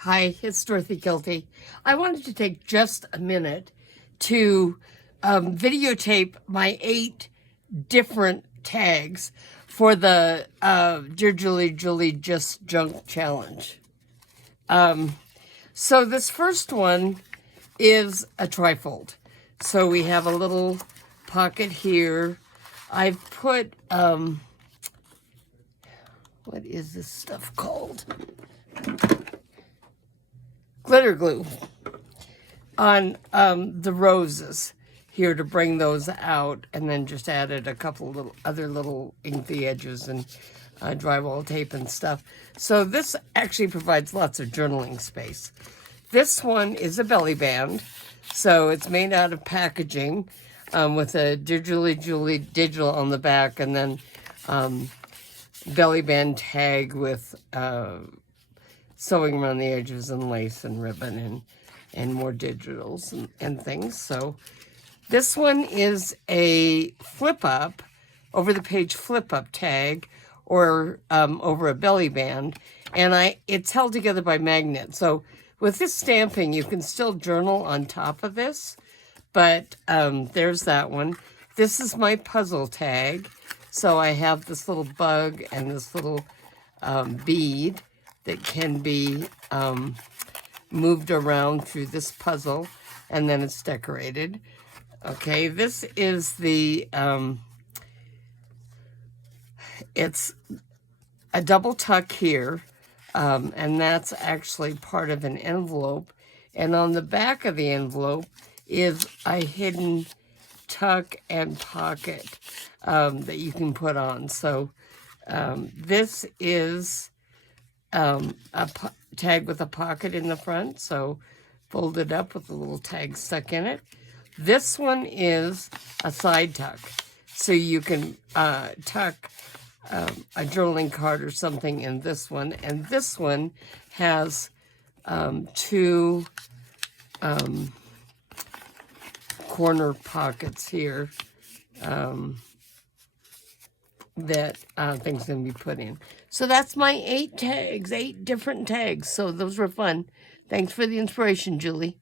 Hi, it's Dorothy Kilty. I wanted to take just a minute to videotape my 8 different tags for the Dear Julie, Julie Just Junk Challenge. So this first one is a trifold. So we have a little pocket here. I've put, what is this stuff called? Glitter glue on the roses here to bring those out, and then just added a couple other little inky edges and drywall tape and stuff. So this actually provides lots of journaling space. This one is a belly band, so it's made out of packaging with a Dear Julie, Julie digital on the back, and then belly band tag with sewing around the edges and lace and ribbon and more digitals and things. So this one is a flip up, over the page flip up tag, or over a belly band, and it's held together by magnet. So with this stamping, you can still journal on top of this, but there's that one. This is my puzzle tag. So I have this little bug and this little bead that can be moved around through this puzzle, and then it's decorated. Okay, this is the, it's a double tuck here, and that's actually part of an envelope. And on the back of the envelope is a hidden tuck and pocket that you can put on. So this is a tag with a pocket in the front, so folded up with a little tag stuck in it. This one is a side tuck, so you can tuck a journaling card or something in this one. And this one has 2 corner pockets here that things can be put in. So that's my 8 tags, 8 different tags. So those were fun. Thanks for the inspiration, Julie.